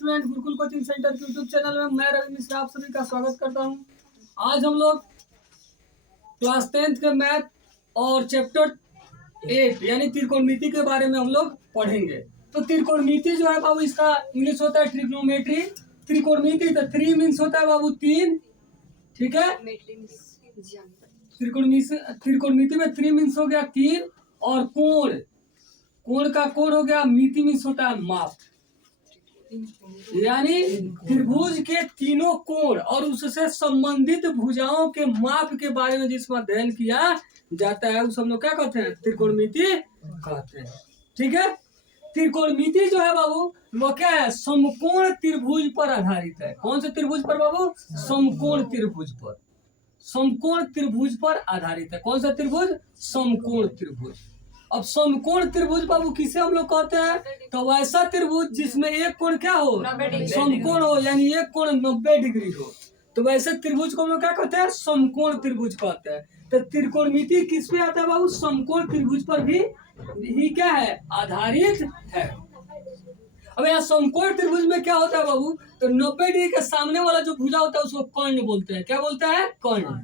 Student Gurukul coaching centre के YouTube channel में मैं रवि मिश्रा आप सभी का स्वागत करता हूं। आज हम लोग क्लास 10th के मैथ और चैप्टर 8 यानी त्रिकोणमिति के बारे में हम लोग पढ़ेंगे। तो त्रिकोणमिति जो है बाबू, इसका इंग्लिश होता है ट्रिग्नोमेट्री। त्रिकोणमिति तो 3 मीन्स होता है बाबू 3, ठीक है। त्रिकोणमिति में 3 मीन्स हो गया 3, और कोण, कोण का कोण हो गया, मिति मीन्स होता है माप, यानी त्रिभुज के तीनों कोण और उससे संबंधित भुजाओं के माप के बारे में जिसमें अध्ययन किया जाता है उस हम लोग क्या कहते हैं, त्रिकोणमिति कहते हैं, ठीक है। त्रिकोणमिति जो है बाबू वो क्या है, समकोण त्रिभुज पर आधारित है। कौन से त्रिभुज पर बाबू? समकोण त्रिभुज पर, समकोण त्रिभुज पर आधारित है। कौन सा त्रिभुज? समकोण त्रिभुज। अब समकोण त्रिभुज बाबू किसे हम लोग कहते हैं? तो वैसा त्रिभुज जिसमें एक कोण क्या हो, समकोण हो, यानी एक कोण 90 डिग्री हो, तो वैसे त्रिभुज को हम लोग क्या कहते हैं, समकोण त्रिभुज कहते हैं। तो त्रिकोणमिति किस पे आता है बाबू? समकोण त्रिभुज पर भी ही क्या है, आधारित है। अब यहाँ समकोण त्रिभुज में क्या होता है बाबू? तो 90 डिग्री के सामने वाला जो भुजा होता है उसको कर्ण बोलते हैं। क्या बोलता है? कर्ण।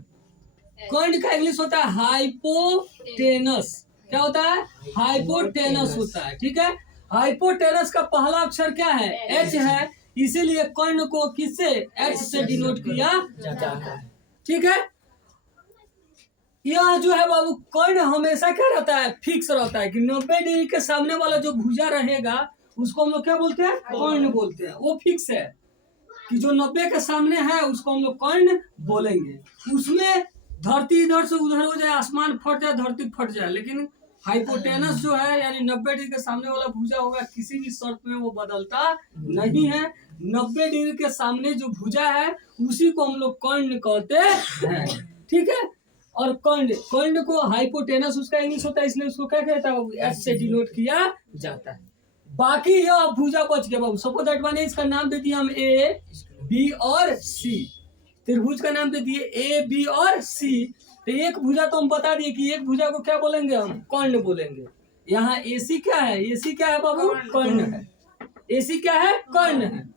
कर्ण का इंग्लिश होता है हाइपोटेनस। क्या होता है? हाइपोटेनस होता है, ठीक है। हाइपोटेनस का पहला अक्षर क्या है? एच है, इसीलिए कर्ण को किससे, एच से डिनोट किया जाता है, ठीक है। यह जो है बाबू कर्ण हमेशा क्या रहता है, फिक्स रहता है कि 90 डिग्री के सामने वाला जो भुजा रहेगा उसको हम लोग क्या बोलते हैं, कर्ण बोलते हैं। वो फिक्स है कि जो 90 के सामने है उसको हम लोग कर्ण बोलेंगे। उसमें धरती इधर से उधर हो जाए, आसमान फट जाए, धरती फट जाए, लेकिन हाइपोटेनस जो है यानी 90 डिग्री के सामने वाला भुजा होगा, किसी भी शर्त में वो बदलता नहीं है। 90 डिग्री के सामने जो भुजा है उसी को हम लोग कर्ण कहते हैं, ठीक है। और कर्ण को हाइपोटेनस उसका इंग्लिश होता है, इसलिए उसको क्या कहता है, एच से डिनोट किया जाता है। बाकी यह भुजा बच गया बाबू। सपोज दैट माने इसका नाम दे दिए हम ए, बी और सी। त्रिभुज का नाम दे दिए ए, बी और सी। तो एक भुजा तो हम बता दिए कि एक भुजा को क्या बोलेंगे हम, कर्ण बोलेंगे। यहाँ एसी क्या है? एसी क्या है बाबू? कर्ण है। एसी क्या है? कर्ण है।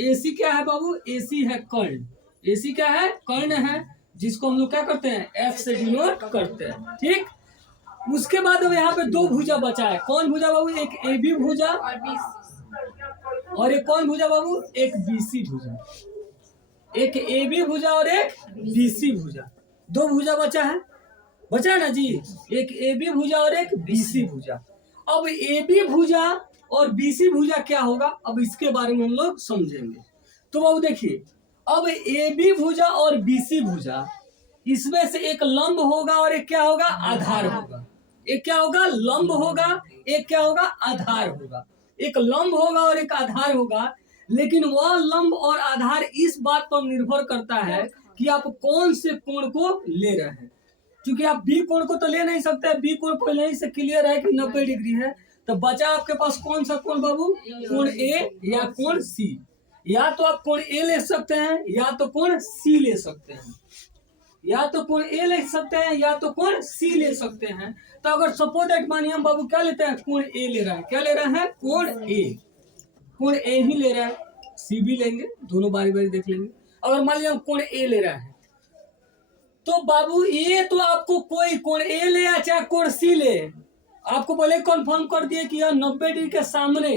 एसी क्या है बाबू? एसी है कर्ण। एसी क्या है? कर्ण है, जिसको हम लोग क्या करते हैं, एफ से डिनोट करते हैं, ठीक। उसके बाद अब यहाँ पे 2 भुजा बचा है। कौन भुजा बाबू? एक ए बी भुजा और एक कौन भुजा बाबू? एक बीसी भुजा। एक ए बी भुजा और एक बीसी भुजा, 2 भुजा बचा है ना जी। एक ए बी भुजा और एक बीसी भुजा। अब ए बी भुजा और बीसी भुजा क्या होगा, अब इसके बारे में हम लोग समझेंगे। तो बाबू देखिए, अब ए बी भुजा और बीसी भुजा, इसमें से एक लंब होगा और एक क्या होगा, आधार होगा। एक क्या होगा, लंब होगा, एक क्या होगा, आधार होगा। एक लंब होगा और एक आधार होगा, लेकिन वह लंब और आधार इस बात पर निर्भर करता है कि आप कौन से कोण को ले रहे हैं। क्योंकि आप बी कोण को तो ले नहीं सकते, बी कोण पहले ही से क्लियर है कि 90 डिग्री है। तो बचा आपके पास कौन सा कोण बाबू? कोण ए या कोण सी। या तो आप कोण ए ले सकते हैं या तो कोण सी ले सकते हैं, या तो कोण ए ले सकते हैं या तो कोण सी ले सकते हैं। तो अगर सपोज दैट मानिए हम बाबू क्या लेते हैं, कोण ए ले रहे हैं। क्या ले रहे हैं? कोण ए। कोण ए ही ले रहा है, सी भी लेंगे, दोनों बारी बारी देख लेंगे। अगर मान लिया हम कोण ए ले रहे हैं तो बाबू ये तो आपको कोई कोण ए ले या चाहे कोण सी ले, आपको पहले कंफर्म कर दिए कि यह 90 डिग्री के सामने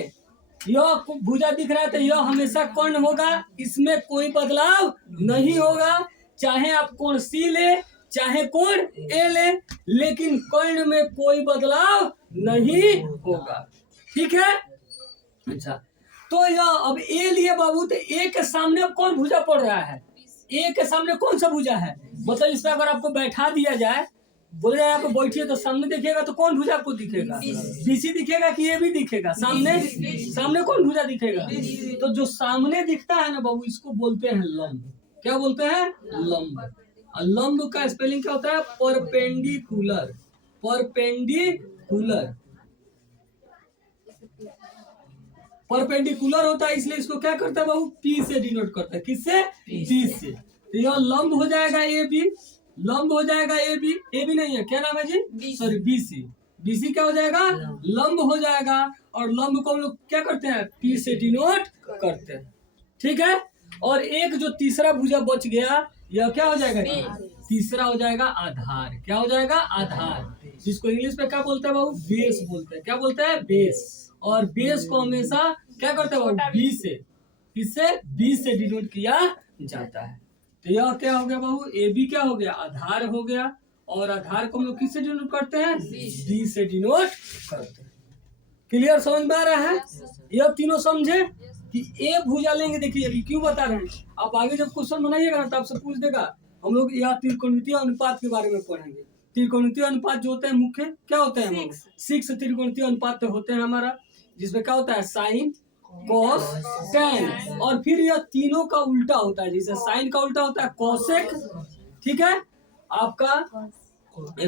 यह भुजा दिख रहा है तो यह हमेशा कर्ण होगा, इसमें कोई बदलाव नहीं होगा। चाहे आप कोण सी ले चाहे कोण ए ले, लेकिन कर्ण में कोई बदलाव नहीं होगा, ठीक है। अच्छा, तो यह अब ए लिए बाबू, तो ए के सामने अब कौन भुजा पड़ रहा है? ए के सामने कौन सा भुजा है? मतलब इस पे अगर आपको बैठा दिया जाए, बोले जाए आप बैठिए तो सामने दिखेगा, तो कौन भुजा आपको दिखेगा? बीसी दिखेगा कि ए भी दिखेगा? सामने कौन भुजा दिखेगा? तो जो सामने दिखता है ना बाबू, इसको बोलते हैं लंब। क्या बोलते हैं? लंब। और लंब का स्पेलिंग क्या होता है? परपेंडिकुलर। परपेंडिकुलर, परपेंडिकुलर होता है, इसलिए इसको क्या करता है बाबू? पी से डिनोट करता है। किससे? पी से। तो यह लंब हो जाएगा ए बी, लंब हो जाएगा ए बी। ए बी नहीं है, क्या नाम है जी? Sorry, B C. बीसी क्या हो जाएगा, लंब हो जाएगा। और लंब को हम लोग क्या करते हैं, पी से डिनोट करते हैं। ठीक है। और एक जो तीसरा भुजा बच गया, यह क्या हो जाएगा, तीसरा हो जाएगा आधार। क्या हो जाएगा, आधार, जिसको इंग्लिश में क्या बोलते हैं बाबू, बेस बोलते हैं। क्या बोलते हैं, बेस। और बेस को हमेशा क्या करते हैं बाबू, बी से, किससे, बी से डिनोट किया जाता है। तो यह क्या हो गया बाबू, ए बी क्या हो गया, आधार हो गया। और आधार को हम लोग किससे डिनोट करते हैं, बी से डिनोट करते हैं। क्लियर, समझ में आ रहा है। यह तीनों समझे कि ए भुजा लेंगे। देखिए अभी क्यों बता रहे हैं, आप आगे जब क्वेश्चन बनाइएगा ना तो आपसे पूछ देगा। हम लोग यहाँ त्रिकोणमितीय अनुपात के बारे में पढ़ेंगे। त्रिकोणमितीय अनुपात जो होते हैं मुख्य क्या होते हैं, 6 त्रिकोणमितीय अनुपात होते हैं हमारा, जिसमें क्या होता है, साइन, कॉस, टेन। और फिर यह तीनों का उल्टा होता है। जैसे साइन का उल्टा होता है कोसेक, ठीक है, आपका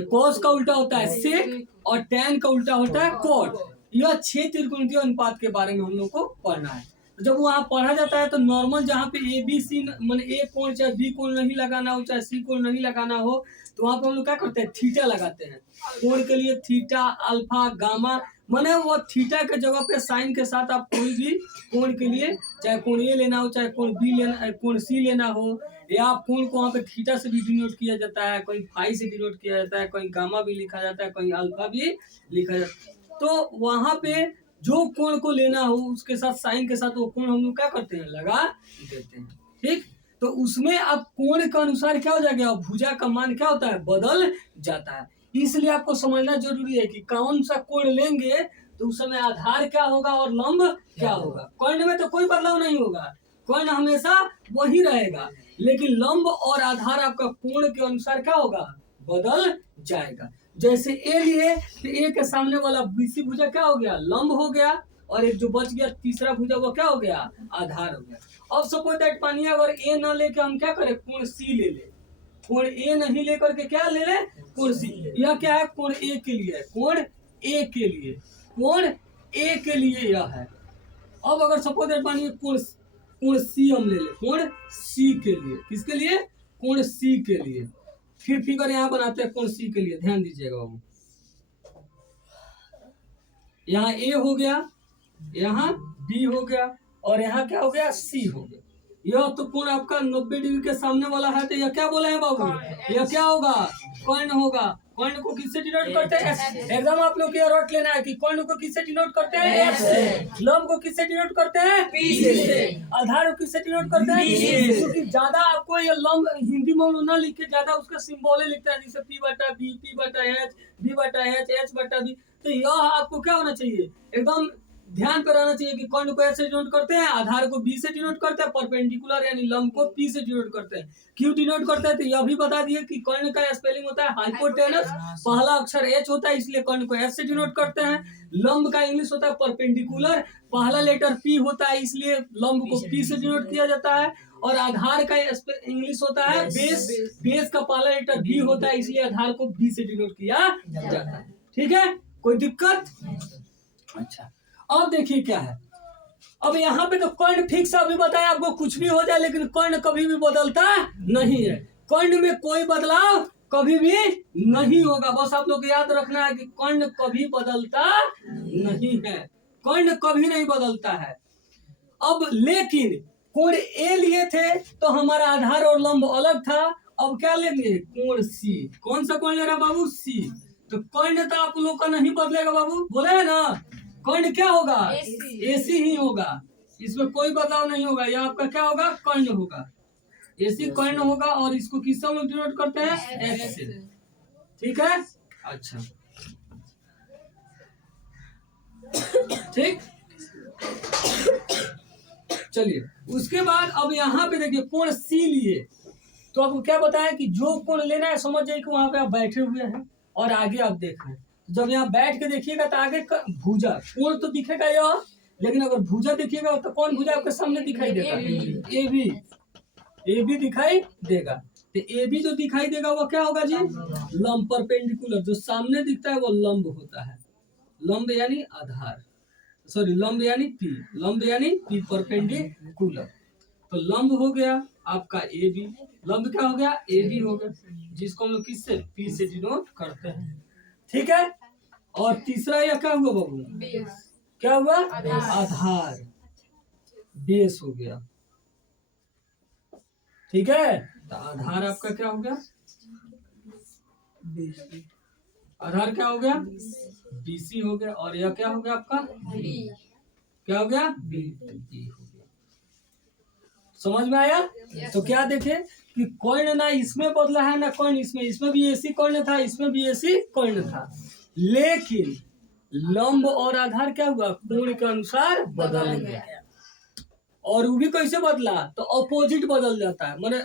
कॉस का उल्टा होता है सेक, और टेन का उल्टा होता है कॉट। यह 6 त्रिकोणमितीय अनुपात के बारे में हम लोग को पढ़ना है। तो जब वहाँ पढ़ा जाता है तो नॉर्मल जहाँ पे ए बी सी मान ए कोण चाहे बी कोण नहीं लगाना हो, चाहे सी कोण नहीं लगाना हो, तो वहाँ पे हम लोग क्या करते हैं, थीटा लगाते हैं। कोण के लिए थीटा, अल्फा, गामा, माने वो थीटा के जगह पे साइन के साथ आप कोई भी कोण के लिए, चाहे कोण ए लेना हो, चाहे कोण बी लेना, कोण सी लेना हो, या कोण को वहाँ पे थीटा से भी डिनोट किया जाता है, कोई फाई से डिनोट किया जाता है, कोई गामा भी लिखा जाता है, कोई अल्फा भी लिखा जाता है। तो वहाँ पे जो कोण को लेना हो उसके साथ साइन के साथ वो कोण हम लोग क्या करते हैं, लगा देते हैं। ठीक, तो उसमें अब कोण के अनुसार क्या हो जाएगा, भुजा का मान क्या होता है, बदल जाता है। इसलिए आपको समझना जरूरी है कि कौन सा कोण लेंगे तो उस समय आधार क्या होगा और लंब क्या होगा। कोण में तो कोई बदलाव नहीं होगा, कोण हमेशा वही रहेगा, लेकिन लंब और आधार आपका कोण के अनुसार क्या होगा, बदल जाएगा। जैसे ए लिए तो ए के सामने वाला बीसी भुजा क्या हो गया, लंब हो गया, और एक जो बच गया तीसरा भुजा वो क्या हो गया, आधार हो गया। अब सपोज दैट मानिए अगर ए ना लेके हम क्या करें, कोण सी ले ले, कोण ए नहीं लेकर के क्या ले ले, कोण सी। यह क्या है, कोण ए के लिए, कोण ए के लिए, कोण ए के लिए यह है। अब अगर सपोज दैट मानिए कोण सी हम ले ले, कोण सी के लिए, किसके लिए, कोण सी के लिए। फिर फिगर यहाँ बनाते हैं कोण सी के लिए, ध्यान दीजिएगा बाबू। यहाँ ए हो गया, यहाँ बी हो गया, और यहाँ क्या हो गया, सी हो गया। यह तो कोण आपका 90 डिग्री के सामने वाला है, तो यह क्या बोले हैं बाबू, यह क्या होगा, कर्ण होगा। कर्ण को किससे डिनोट करते हैं, एकदम आप लोग को रट लेना है कि कर्ण को किससे डिनोट करते हैं, एस से। लंब को किससे डिनोट करते हैं, पी से। आधार को किससे डिनोट करते हैं, डी से। क्योंकि ज्यादा आपको ये लंब हिंदी में ना लिख के ज्यादा उसका सिंबल लिखता है, जैसे पी बटा बी, पी बटा एच, बी बटा एच, एच बटा बी। तो यह आपको क्या होना चाहिए, एकदम ध्यान पर रहना चाहिए कि कर्ण को ऐसे डिनोट करते हैं, आधार को बी से डिनोट करते हैं, परपेंडिकुलर यानी लंब को पी से डिनोट करते हैं। क्यों डिनोट करते हैं तो यह भी बता दिए कि कर्ण का स्पेलिंग होता है हाइपोटेनस, पहला अक्षर एच होता है इसलिए कर्ण को एच से डिनोट करते हैं। लंब का इंग्लिश होता है परपेंडिकुलर, पहला लेटर पी होता है इसलिए लंब को पी से डिनोट किया जाता है। और आधार का इंग्लिश होता है बेस, बेस का पहला लेटर बी होता है इसलिए आधार को बी से डिनोट किया जाता है। ठीक है, कोई दिक्कत, अच्छा। अब देखिए क्या है, अब यहाँ पे तो कर्ण फिक्स अभी बताया आपको, कुछ भी हो जाए लेकिन कर्ण कभी भी बदलता नहीं है। कर्ण में कोई बदलाव कभी भी नहीं होगा, बस आप लोग को याद रखना है कि कर्ण कभी बदलता नहीं है, कर्ण कभी नहीं बदलता है। अब लेकिन कोण ए लिए थे तो हमारा आधार और लंब अलग था, अब क्या लेंगे, कोण सी। कौन सा कोण ले रहा बाबू, सी। तो कर्ण तो आप लोग का नहीं बदलेगा बाबू, बोले है ना, कर्ण क्या होगा, एसी ही होगा, इसमें कोई बदलाव नहीं होगा। यह आपका क्या होगा, कर्ण होगा, एसी कर्ण होगा। और इसको किससे हम लोग डिनोट करते हैं, एच से। ठीक है, अच्छा ठीक, चलिए उसके बाद अब यहाँ पे देखिए कोण सी लिए, तो आपको क्या बताया कि जो कोण लेना है समझ जाइए कि वहां पे आप बैठे हुए हैं और आगे आप देख रहे हैं। जब यहाँ बैठ के देखिएगा तो आगे भुजा, कोण तो दिखेगा यह, लेकिन अगर भुजा देखिएगा तो कौन भुजा आपके सामने दिखाई देगा, ए बी, ए बी दिखाई देगा। तो ए बी जो दिखाई देगा वो क्या होगा जी, लंब, परपेंडिकुलर। जो सामने दिखता है वो लंब होता है, लंब यानी आधार, सॉरी लंब यानी पी, लंब यानी पी परपेंडिकुलर। तो लंब हो गया आपका ए बी, लंब क्या हो गया, ए बी हो गया, जिसको हम लोग किससे, पी से डिनोट करते हैं। ठीक है, और तीसरा यह क्या हुआ बाबू? क्या हुआ? आधार, बेस हो गया। ठीक है, तो आधार आपका क्या हो गया? आधार क्या हो गया? बीसी हो गया। और यह क्या हो गया आपका? क्या हो गया? बी हो गया। समझ में आया? तो क्या देखे कि कॉइन ना इसमें बदला है ना कॉइन इसमें। इसमें भी ऐसी कॉइन था, इसमें भी ऐसी कॉइन था, लेकिन लंब और आधार क्या हुआ? कोण के अनुसार बदल गया। और वो भी कैसे बदला? तो अपोजिट बदल जाता है, माने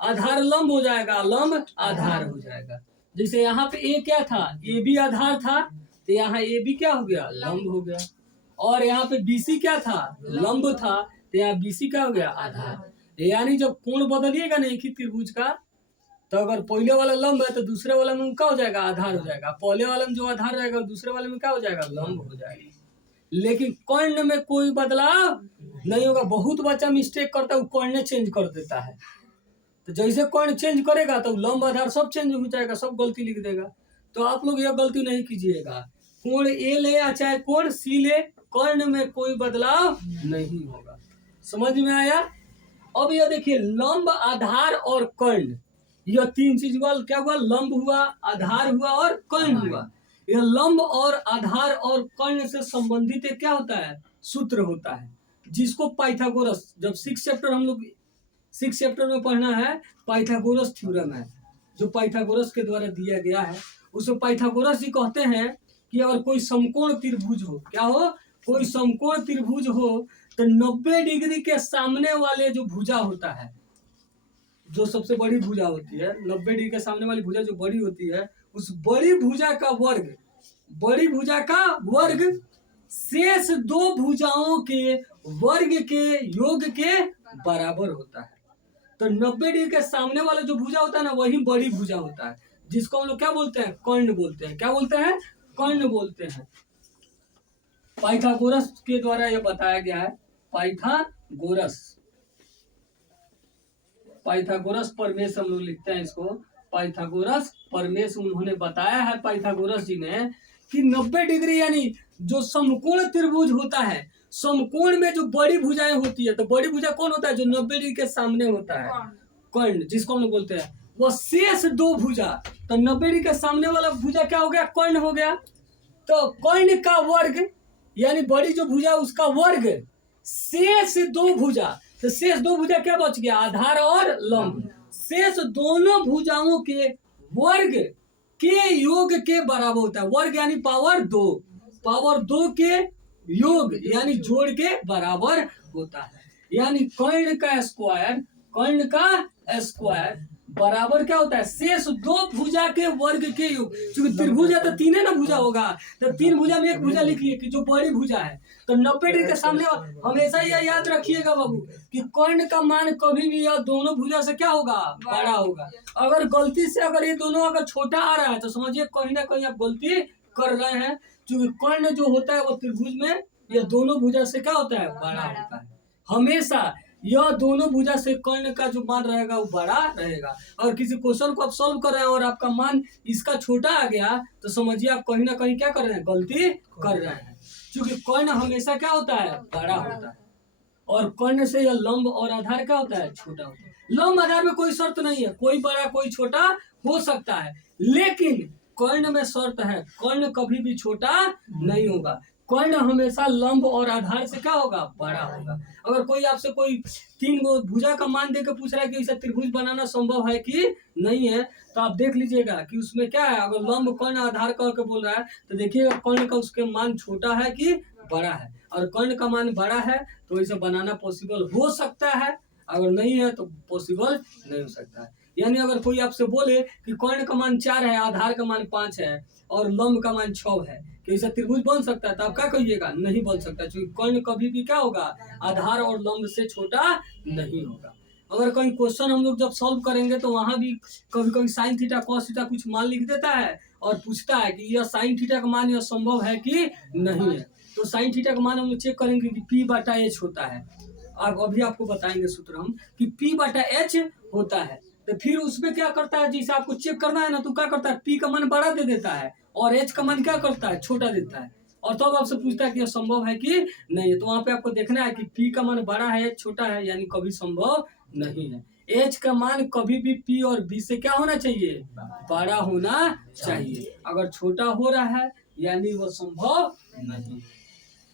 आधार लंब हो जाएगा, लंब आधार हो जाएगा। जैसे यहाँ पे ए क्या था? ए बी आधार था, तो यहाँ ए बी क्या हो गया? लंब हो गया। और यहाँ पे बीसी क्या था? लंब था, तो यहाँ बीसी क्या हो गया? आधार। यानी जब कोण बदलिएगा ना एक ही त्रिभुज का, तो अगर पहले वाला लंब है तो दूसरे वाला में क्या हो जाएगा? आधार हो जाएगा। पहले वाले में जो आधार रहेगा दूसरे वाले में क्या हो जाएगा? लंब हो जाएगा। लेकिन कर्ण में कोई बदलाव नहीं होगा। बहुत बच्चा मिस्टेक करता है, वो कर्ण चेंज कर देता है। तो जैसे कर्ण चेंज करेगा तो लंब आधार सब चेंज हो जाएगा, सब गलती लिख देगा। तो आप लोग यह गलती नहीं कीजिएगा। कोण ए ले या चाहे कोण सी ले, कर्ण में कोई बदलाव नहीं होगा। समझ में आया? अब यह देखिए, लंब, आधार और कर्ण, यह तीन चीज हुआ। क्या हुआ? लंब हुआ, आधार हुआ और कर्ण हुआ। यह लंब और आधार और कर्ण से संबंधित एक क्या होता है? सूत्र होता है, जिसको पाइथागोरस, जब 6 चैप्टर हम लोग 6 चैप्टर में पढ़ना है, पाइथागोरस थ्योरम है जो पाइथागोरस के द्वारा दिया गया है। उसमें पाइथागोरस जी कहते हैं कि अगर कोई समकोण त्रिभुज हो, क्या हो? कोई समकोण त्रिभुज हो, तो 90 डिग्री के सामने वाले जो भुजा होता है, जो सबसे बड़ी भुजा होती है, 90 डिग्री के सामने वाली भुजा जो बड़ी होती है, उस बड़ी भुजा का वर्ग, बड़ी भुजा का वर्ग शेष दो भुजाओं के वर्ग के योग के बराबर होता है। तो 90 डिग्री के सामने वाला जो भुजा होता है ना, वही बड़ी भुजा होता है, जिसको हम लोग क्या बोलते हैं? कर्ण बोलते हैं। क्या बोलते हैं? कर्ण बोलते हैं। पाइथागोरस के द्वारा यह बताया गया है। पाइथागोरस, पाइथागोरस परमेश हम लोग लिखते हैं इसको। पाइथागोरस परमेश उन्होंने बताया है, पाइथागोरस जी ने, कि 90 डिग्री यानी जो समकोण त्रिभुज होता है, समकोण में जो बड़ी भुजाएं होती है, तो बड़ी भुजा कौन होता है? जो 90 डिग्री के सामने होता है, कर्ण, जिसको हम लोग बोलते हैं। वो शेष दो भुजा, तो 90 डिग्री के सामने वाला भुजा क्या हो गया? कर्ण हो गया। तो कर्ण का वर्ग यानी बड़ी जो भुजा उसका वर्ग शेष दो भुजा, तो शेष दो भुजा क्या बच गया? आधार और लंब। शेष दोनों भुजाओं के वर्ग के योग के बराबर होता है। वर्ग यानी पावर 2, पावर 2 के योग यानी जोड़ के बराबर होता है। यानी कर्ण का स्क्वायर, कर्ण का स्क्वायर बराबर क्या होता है? शेष दो भुजा के वर्ग के योग। क्योंकि त्रिभुज है तो तीन ना भुजा होगा, तो तीन भुजा में एक भुजा लिख लिए कि जो बड़ी भुजा है। तो 90 डिग्री के सामने हमेशा यह याद रखिएगा बाबू कि कर्ण का मान कभी भी यह दोनों भुजा से क्या होगा? बड़ा होगा। अगर गलती से अगर ये दोनों अगर छोटा आ रहा है तो समझिए कहीं ना कहीं आप गलती कर रहे हैं। क्योंकि कर्ण जो होता है वो त्रिभुज में यह दोनों भुजा से क्या होता है? बड़ा होता है। हमेशा यह दोनों भुजा से कर्ण का जो मान रहेगा वो बड़ा रहेगा। और किसी क्वेश्चन को आप सॉल्व कर रहे हैं और आपका मान इसका छोटा आ गया, तो समझिए आप कहीं ना कहीं क्या कर रहे हैं? गलती कर रहे हैं। क्योंकि कर्ण हमेशा क्या होता है? बड़ा होता है। और कर्ण से यह लंब और आधार क्या होता है? छोटा होता है। लंब आधार में कोई शर्त नहीं है, कोई बड़ा कोई छोटा हो सकता है, लेकिन कर्ण में शर्त है, कर्ण कभी भी छोटा नहीं होगा। कर्ण हमेशा लंब और आधार से क्या होगा? बड़ा होगा। अगर कोई आपसे कोई 3 गो भुजा का मान देकर पूछ रहा है कि इसे त्रिभुज बनाना संभव है कि नहीं है, तो आप देख लीजिएगा कि उसमें क्या है। अगर लंब कर्ण आधार करके बोल रहा है तो देखिएगा कर्ण का उसके मान छोटा है कि बड़ा है। और कर्ण का मान बड़ा है तो इसे बनाना पॉसिबल हो सकता है, अगर नहीं है तो पॉसिबल नहीं हो सकता है। यानी अगर कोई आपसे बोले कि कर्ण का मान 4 है, आधार का मान 5 है और लंब का मान 6 है, कि इसे त्रिभुज बन सकता है, तो आप क्या कहिएगा? नहीं बन सकता, क्योंकि कर्ण कभी भी क्या होगा? आधार और लंब से छोटा नहीं होगा। अगर कहीं क्वेश्चन हम लोग जब सॉल्व करेंगे तो वहां भी कभी कभी साइन थीटा कॉस थीटा कुछ मान लिख देता है और पूछता है कि यह साइन थीटा का मान यह संभव है कि नहीं है। तो साइन थीटा का मान हम लोग चेक करेंगे कि P/H होता है। अब अभी आपको बताएंगे सूत्र हम कि P/H होता है। तो फिर उसमें क्या करता है, जैसे आपको चेक करना है ना, तो क्या करता है, पी का मान बड़ा दे देता है और एच का मान क्या करता है, छोटा देता है। और तब आपसे पूछता है कि यह संभव है कि नहीं है। तो वहां पे आपको देखना है कि पी का मान बड़ा है एच छोटा है, यानी कभी संभव नहीं है। एच का मान कभी भी पी और बी से क्या होना चाहिए, बड़ा होना चाहिए। अगर छोटा हो रहा है यानी वो संभव नहीं।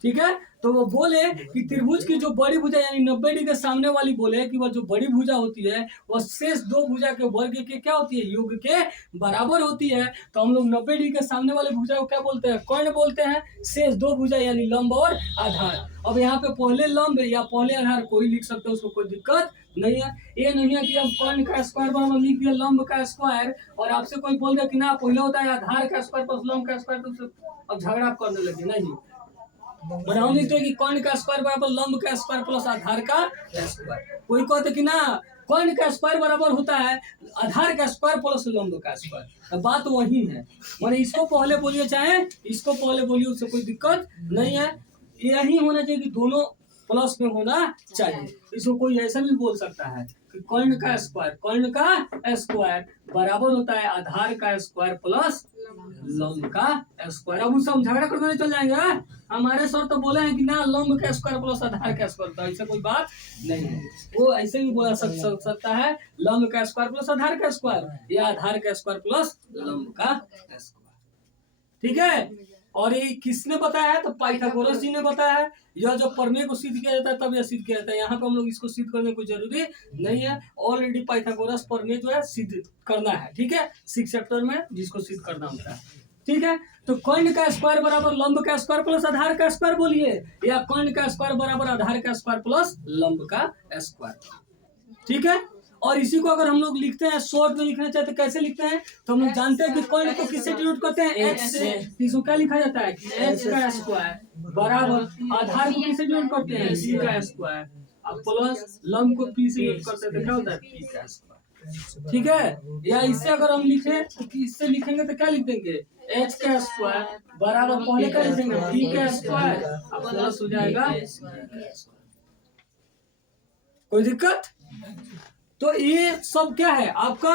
ठीक है। तो वो बोले कि त्रिभुज की जो बड़ी भुजा यानी 90 डिग्री के सामने वाली, बोले कि वह जो बड़ी भुजा होती है वह शेष दो भुजा के वर्ग के क्या होती है, योग के बराबर होती है। तो हम लोग 90 डिग्री के सामने वाले भुजा को क्या बोलते हैं, कर्ण बोलते हैं। शेष दो भुजा यानी लंब और आधार। अब यहाँ पे पहले लंब या पहले आधार कोई लिख सकते हैं, उसको कोई दिक्कत नहीं है। ये नहीं है कि हम कर्ण का स्क्वायर बराबर लिख दिया लंब का स्क्वायर, और आपसे कोई बोल दे कि ना पहले होता है आधार का स्क्वायर प्लस लंब का स्क्वायर, तो अब झगड़ा आप करने लगे। नहीं, हम लिखते हैं कि कर्ण का स्क्वायर बराबर लंब का स्क्वायर प्लस आधार का स्क्वायर। कोई कहते कि ना कर्ण का स्क्वायर बराबर होता है आधार का स्क्वायर प्लस लंब का स्क्वायर। तो बात वही है, माने इसको पहले बोलिए चाहे इसको पहले बोलिए, उससे कोई दिक्कत नहीं है। यही होना चाहिए कि दोनों प्लस में होना चाहिए। इसको कोई ऐसा भी बोल सकता है कि कर्ण का स्क्वायर बराबर होता है आधार का स्क्वायर प्लस लंब का स्क्वायर। अब उससे हम झगड़ा करने चल जाएंगे। हमारे सर तो बोले हैं कि ना लंब का स्क्वायर प्लस आधार का स्क्वायर, तो ऐसा कोई बात नहीं है। वो ऐसे भी बोला सकता है लंब का स्क्वायर प्लस आधार का स्क्वायर या आधार का स्क्वायर प्लस लंब का स्क्वायर। ठीक है। और ये किसने बताया है, तो पाइथागोरस जी ने बताया है। यह जो प्रमेय को सिद्ध किया जाता है तब यह सिद्ध किया जाता है। यहाँ पे हम लोग इसको सिद्ध करने की जरूरी नहीं है, ऑलरेडी पाइथागोरस प्रमेय जो है सिद्ध करना है। ठीक है, 6 चैप्टर में जिसको सिद्ध करना होता है। ठीक है। तो कर्ण का स्क्वायर बराबर लंब का स्क्वायर प्लस आधार का स्क्वायर बोलिए, या कर्ण का स्क्वायर बराबर आधार का स्क्वायर प्लस लंब का स्क्वायर। ठीक है। और इसी को अगर हम लोग लिखते हैं, शॉर्ट में लिखना चाहते कैसे लिखते हैं, तो हम लोग जानते हैं कि कर्ण को किससे डिनोट करते हैं, एच से। इसको क्या लिखा जाता है, एच का स्क्वायर बराबर आधार को किससे डिनोट करते हैं, सी का स्क्वायर, अब प्लस लंब को पी से डिनोट करते हैं, तो क्या होता है, पी का स्क्वायर। ठीक है। या इससे अगर हम लिखे तो इससे लिखेंगे तो क्या लिख देंगे, एच का स्क्वायर बराबर पहले क्या लिखेंगे, पी का स्क्वायर, अब प्लस हो जाएगा। कोई दिक्कत। तो ये सब क्या है आपका।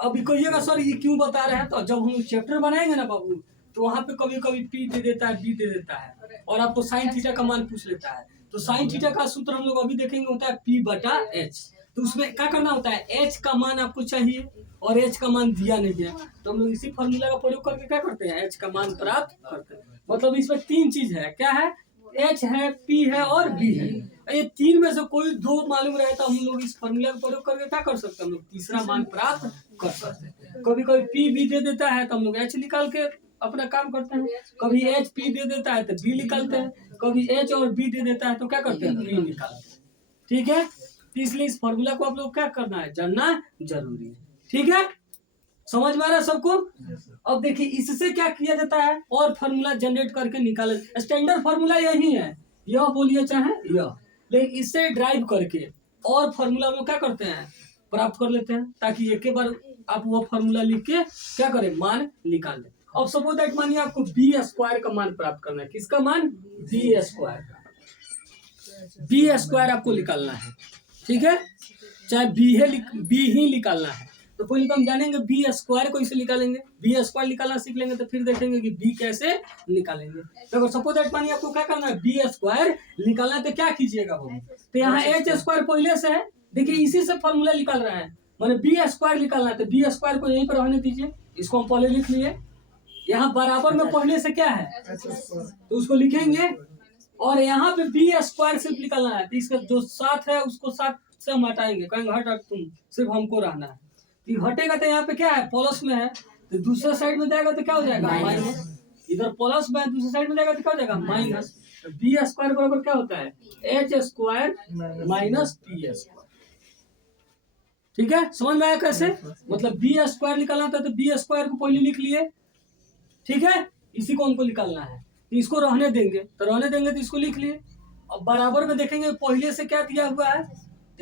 अभी कहिएगा सर ये क्यों बता रहे हैं, तो जब हम चैप्टर बनाएंगे ना बाबू, तो वहां पे कभी कभी पी दे देता है, बी दे देता है, और आपको साइन थीटा का मान पूछ लेता है। तो साइन थीटा का सूत्र हम लोग अभी देखेंगे होता है पी बटा एच। तो उसमें क्या करना होता है, एच का मान आपको चाहिए और एच का मान दिया नहीं है, तो हम लोग इसी फॉर्मूला का प्रयोग करके क्या करते हैं, एच का मान प्राप्त करते हैं। मतलब इसमें 3 चीज है, क्या है, एच है, पी है और बी है। ये 3 में से कोई 2 मालूम रहे तो हम लोग इस फॉर्मूला का प्रयोग करके क्या कर सकते हैं, हम लोग तीसरा मान प्राप्त कर सकते हैं। कभी कभी पी बी दे देता है तो हम लोग एच निकाल के अपना काम करते हैं, कभी एच पी दे देता है तो बी निकालते हैं, कभी एच और बी दे देता है तो क्या करते हैं, बी निकालते हैं। ठीक है। इसलिए इस फॉर्मूला को आप लोग क्या करना है, जानना जरूरी है। ठीक है, समझ में आ रहा है सबको। अब देखिए इससे क्या किया जाता है, और फॉर्मूला जनरेट करके निकाले। स्टैंडर्ड फॉर्मूला यही है, यह बोलिए चाहे यह, लेकिन इससे ड्राइव करके और फॉर्मूला में क्या करते हैं, प्राप्त कर लेते हैं, ताकि एक बार आप वो फॉर्मूला लिख के क्या करें, मान निकाल लें। अब सपोज दैट मानिए आपको बी स्क्वायर का मान प्राप्त करना है। किसका मान, बी स्क्वायर का। बी स्क्वायर आपको निकालना है। ठीक है, चाहे बी ही निकालना है। तो पहले तो हम जानेंगे बी स्क्वायर को इसे निकालेंगे, बी स्क्वायर निकालना सीख लेंगे, तो फिर देखेंगे कि बी कैसे निकालेंगे। तो अगर सपोज दैट मानिए आपको क्या करना है, बी स्क्वायर निकालना है, तो क्या कीजिएगा वो, तो यहाँ एच स्क्वायर पहले से है, देखिए इसी से फॉर्मूला निकाल रहा है, मैंने बी स्क्वायर निकालना है, तो बी स्क्वायर को यहीं पर रहने दीजिए, इसको हम पहले लिख लिए। यहाँ बराबर में पहले से क्या है, तो उसको लिखेंगे, और यहाँ पे बी स्क्वायर सिर्फ निकालना है, तो इसका जो साथ है उसको साथ से हम हटाएंगे, कहेंगे हट तुम, सिर्फ हमको रहना है। हटेगा तो यहाँ पे क्या है, प्लस में है, तो दूसरे साइड में जाएगा तो क्या हो जाएगा, माइनस। इधर प्लस में है, दूसरे साइड में जाएगा तो क्या हो जाएगा, माइनस। तो बी स्क्वायर बराबर क्या होता है, H square minus P square. ठीक है, समझ में आया कैसे, मतलब बी स्क्वायर निकालना था तो बी स्क्वायर को पहले लिख लिए। ठीक है, इसी को हमको निकालना है, तो इसको रहने देंगे, तो रहने देंगे तो इसको लिख लिए। अब बराबर में देखेंगे पहले से क्या दिया हुआ है,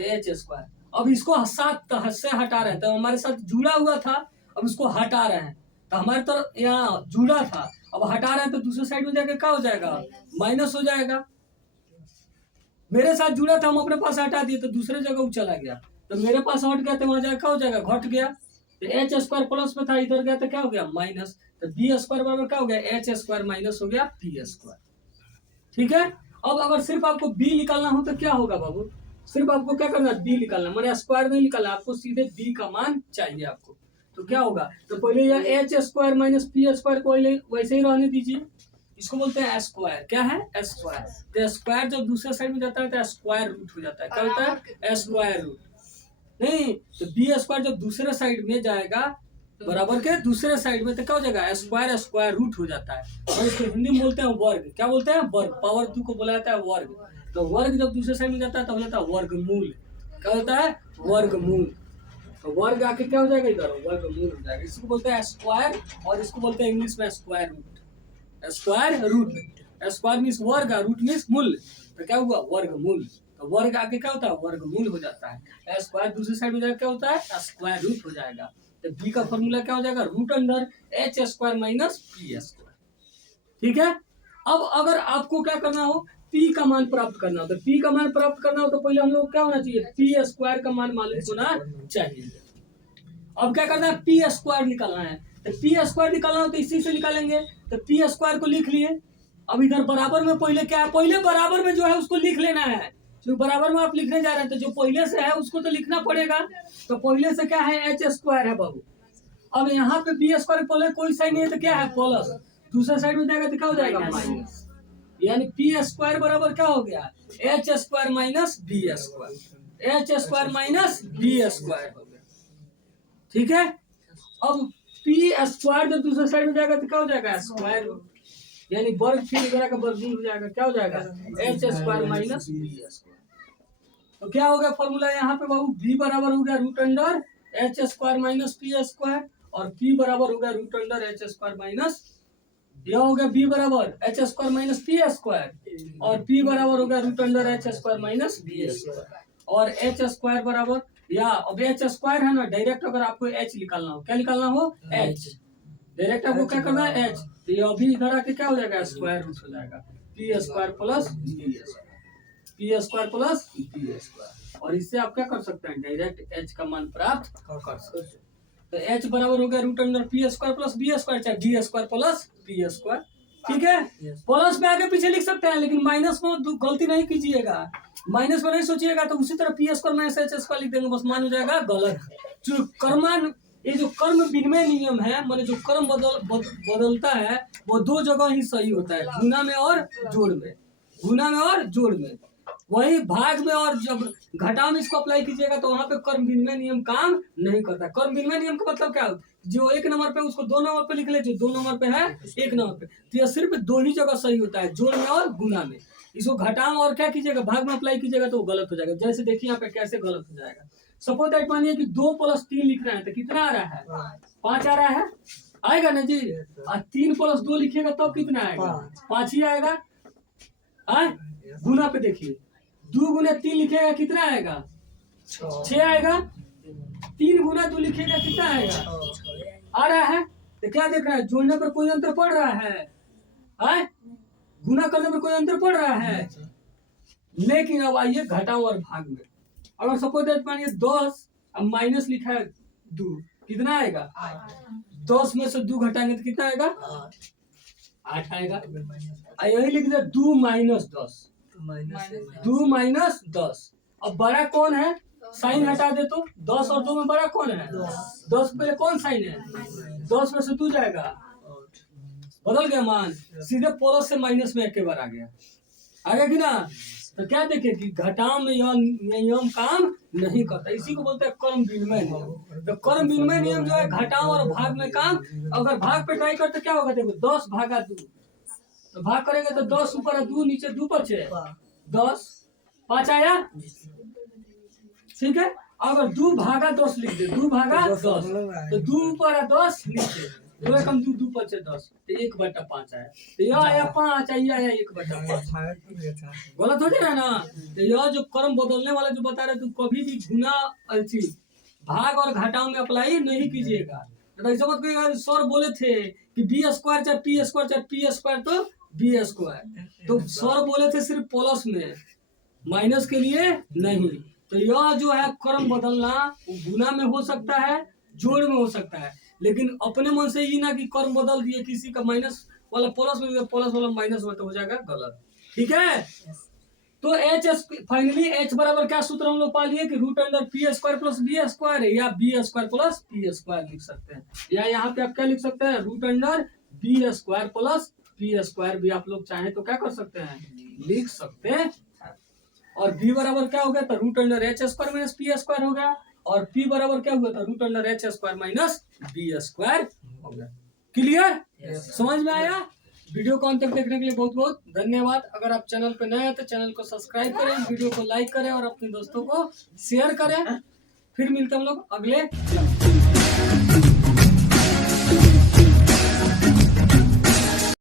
एच स्क्वायर। अब इसको साथ से हटा रहे हैं, तो हमारे साथ जुड़ा हुआ था, अब इसको हटा रहे हैं, तो हमारे तरफ यहाँ जुड़ा था, अब हटा रहे हैं, तो दूसरे साइड में जाके क्या हो जाएगा, माइनस हो जाएगा। मेरे साथ जुड़ा था, हम अपने पास हटा दिए, तो दूसरे जगह वो चला गया, तो मेरे पास हट गया तो वहां जाकर क्या हो जाएगा, घट गया। तो एच स्क्वायर प्लस में था, इधर गया तो क्या हो गया, माइनस। तो बी स्क्वायर बराबर क्या हो गया, एच स्क्वायर माइनस हो गया पी स्क्वायर। ठीक है। अब अगर सिर्फ आपको बी निकालना हो तो क्या होगा बाबू, सिर्फ आपको क्या करना है, बी निकालना, मैंने स्क्वायर नहीं निकालना, आपको सीधे बी का मान चाहिए आपको। तो क्या होगा, तो पहले यह H square minus P square को वैसे ही रहने दीजिए, इसको बोलते हैं स्क्वायर। क्या है, स्क्वायर। तो स्क्वायर जब दूसरे साइड में जाता है तो स्क्वायर रूट हो जाता है, क्या होता है, स्क्वायर रूट। नहीं, तो बी स्क्वायर जब दूसरे साइड में जाएगा, बराबर के दूसरे साइड में, तो क्या हो जाएगा, स्क्वायर स्क्वायर रूट हो जाता है। और इसको हिंदी में बोलते हैं वर्ग। क्या बोलते हैं, वर्ग। पावर 2 को बोला जाता है वर्ग। तो वर्ग जब दूसरे साइड में जाता है तो हो जाता है वर्गमूल। क्या होता है, वर्गमूल। तो वर्ग आके क्या हो जाएगा, इधर वर्गमूल हो जाएगा। इसको बोलते हैं स्क्वायर, और इसको बोलते हैं इंग्लिश में square root. Square root, square means वर्ग, रूट मीन्स मूल। तो क्या हुआ, वर्गमूल। तो वर्ग आके क्या होता है, वर्गमूल हो जाता है। स्क्वायर दूसरी साइड में जाकर क्या होता है, स्क्वायर रूट हो जाएगा। तो बी का फॉर्मूला क्या हो जाएगा, root under H square minus P square. ठीक है। अब अगर आपको क्या करना हो, पी का मान प्राप्त करना हो, तो पी का मान प्राप्त करना हो तो पहले हम लोग क्या होना चाहिए, पी स्क्वायर का मान मालूम होना चाहिए। अब क्या करना है, पी स्क्वायर निकालना है। तो पी स्क्वायर निकालना हो तो इसी से निकालेंगे। तो पी स्क्वायर को लिख लिए। अब इधर बराबर में पहले क्या है, पहले बराबर में जो है उसको लिख लेना है। जो बराबर में आप लिखने जा रहे हैं तो जो पहले से है उसको तो लिखना पड़ेगा। तो पहले से क्या है, एच स्क्वायर है बाबू। अब यहाँ पे बी स्क्वायर पहले कोई साइन नहीं है तो क्या है, प्लस। दूसरे साइड में जाएगा तो क्या हो जाएगा, माइनस। यानी पी स्क्वायर बराबर क्या हो गया, H square minus B square. H square minus B square हो गया। ठीक है। अब पी स्क्वायर जब दूसरे साइड में जाएगा तो क्या हो जाएगा, स्क्वायर रूट। यानी वर्ग फिर जाएगा, वर्गमूल हो जाएगा। क्या हो जाएगा, H square minus B square. तो क्या हो गया फॉर्मूला यहाँ पे बाबू, बी बराबर हो गया root under H square minus P square, और पी बराबर हो गया root under H square minus, यह हो गया बी बराबर H square minus P square, और पी बराबर हो गया root under H square minus B square. और एच स्क्वायर बराबर, या अब एच स्क्वायर है ना, डायरेक्ट अगर आपको एच निकालना हो, क्या निकालना हो, एच। डायरेक्ट आपको क्या करना है, एच। तो ये अभी इधर आके क्या हो जाएगा, स्क्वायर रूट हो जाएगा, P square plus B square, P square plus B square. और इससे आप क्या कर सकते हैं, डायरेक्ट एच का मान प्राप्त कर सकते हैं। तो एच बराबर हो गया root under P square plus B square, चाहे B square plus P square. ठीक है। प्लस में आगे पीछे लिख सकते हैं, लेकिन माइनस में गलती नहीं कीजिएगा। माइनस में नहीं सोचिएगा तो उसी तरह P square minus H square लिख देंगे, बस मान हो जाएगा गलत। जो कर्मान, ये जो कर्म विनिमय नियम है, माने जो कर्म बदलता है वो दो जगह ही सही होता है, गुना में और जोड़ में। गुना में और जोड़ में, वही भाग में और जब घटाव में इसको अप्लाई कीजिएगा तो वहां पे कर्म विनिमय नियम काम नहीं करता। कर्म विनिमय नियम का मतलब क्या होता है, जो एक नंबर पे उसको दो नंबर पे लिख ले, जो दो नंबर पे है एक नंबर पे। तो यह सिर्फ दो ही जगह सही होता है, जोड़ में और गुना में। इसको घटाव और क्या कीजिएगा, भाग में अप्लाई कीजिएगा तो वो गलत हो जाएगा। जैसे देखिए यहाँ पे कैसे गलत हो जाएगा। सपोज दैट मानिए कि 2 + 3 लिख रहे हैं तो कितना आ रहा है, 5 आ रहा है, आएगा ना जी। और 3 + 2 लिखिएगा तब कितना आएगा, 5 ही आएगा। गुना पे देखिए, 2 × 3 लिखेगा कितना आएगा, 6 आएगा। 3 × 2 लिखेगा कितना आएगा, आ रहा है। तो क्या देख रहा है, जोड़ने पर कोई अंतर पड़ रहा है, गुना करने पर कोई अंतर पड़ रहा है। लेकिन अब आइए घटाओ और भाग में। अगर सपोज दैट मानिए 10 अब माइनस लिखा है 2, कितना आएगा, 10 में से 2 घटाएंगे तो कितना आएगा, 8 आएगा। यही लिख दिया 2 - 10, 2 - 10। अब बड़ा कौन है, साइन हटा दे तो 10 और 2 में बड़ा कौन है, 10 पहले कौन साइन है, 10 में से 2 जाएगा, बदल गया मान, सीधे प्लस से माइनस में एक बार आ गया, आगे कि ना। तो क्या देखे कि घटाव में यह नियम काम नहीं करता, इसी को बोलते हैं कर्म विनिमय नियम। तो कर्म विनिमय नियम जो है घटाव और भाग में काम। अगर भाग पे ट्राई करते क्या होगा, देखो 10 भागा 2, तो भाग करेंगे तो 10 ऊपर है 2 नीचे 2 पर 6, 10 5 आया। ठीक है। अगर 2 भागा 10 लिख दे, 2 भागा 10 तो 2 ऊपर है 10 नीचे 2 एकम 2 2 पर 10 तो 1/5 आया। तो यह आया 5, आया 1/5, गलत हो जाएगा ना। तो यह जो कर्म बदलने वाला जो बता रहे, तो कभी भी गुना भाग और घटाव में अप्लाई नहीं कीजिएगा। तो ऐसा मत कहिएगा, सर बोले थे कि बी स्क्वायर चाहे पी स्क्वायर, चाहे पी स्क्वायर तो बी स्क्वायर। तो सर बोले थे सिर्फ प्लस में, माइनस के लिए नहीं। तो यह जो है क्रम बदलना वो गुना में हो सकता है, जोड़ में हो सकता है, लेकिन अपने मन से ही ना कि क्रम बदल दिए किसी का माइनस वाला प्लस में, प्लस वाला माइनस में, तो हो जाएगा गलत। ठीक है, तो एच फाइनली एच बराबर क्या सूत्र हम लोग पा लिए कि root under P square plus B square, या B square plus P square लिख सकते हैं, या यहाँ पे आप क्या लिख सकते हैं, root under B square plus P square भी आप लोग चाहें तो क्या कर सकते हैं, लिख सकते हैं। और बी बराबर क्या हो गया था, root under H square minus P square हो गया, और पी बराबर क्या हुआ था, root under H square minus B square हो गया। क्लियर, समझ में आया? वीडियो को अंत तक देखने के लिए बहुत बहुत धन्यवाद। अगर आप चैनल पे नए हैं तो चैनल को सब्सक्राइब करें, वीडियो को लाइक करें और अपने दोस्तों को शेयर करें। फिर मिलते हैं हम लोग अगले